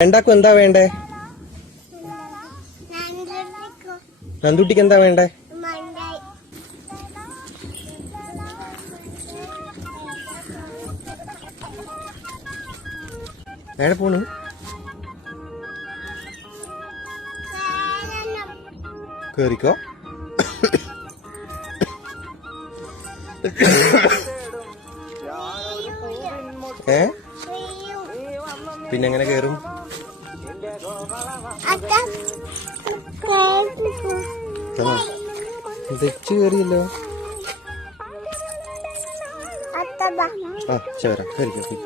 രണ്ടാക്കും എന്താ വേണ്ടേ? നന്ദുട്ടിക്ക് എന്താ വേണ്ടേ? എവിടെ പോണു? കേറിക്കോ. ഏ? പിന്നെ എങ്ങനെ കേറും? കേറിയല്ലോ ആ ചേരാ കേറി.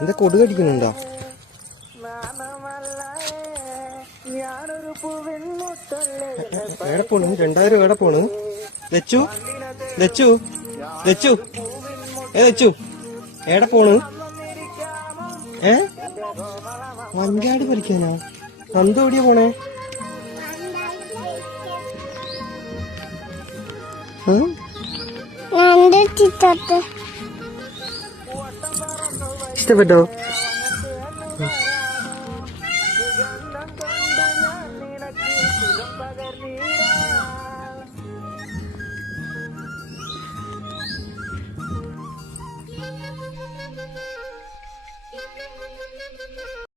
എന്താ കൊടു കടിക്കുന്നുണ്ടോ എവിടെ പോണു? രണ്ടായിരം എവിടെ പോണു? ലച്ചു? ലച്ചു? ലച്ചു? ഏ ലച്ചു? എവിടെ പോണു? ഏ? വൻകാട് പഠിക്കാനോ? നന്ദു എവിടെയാ പോണേ? ഇഷ്ടപ്പെട്ടോ?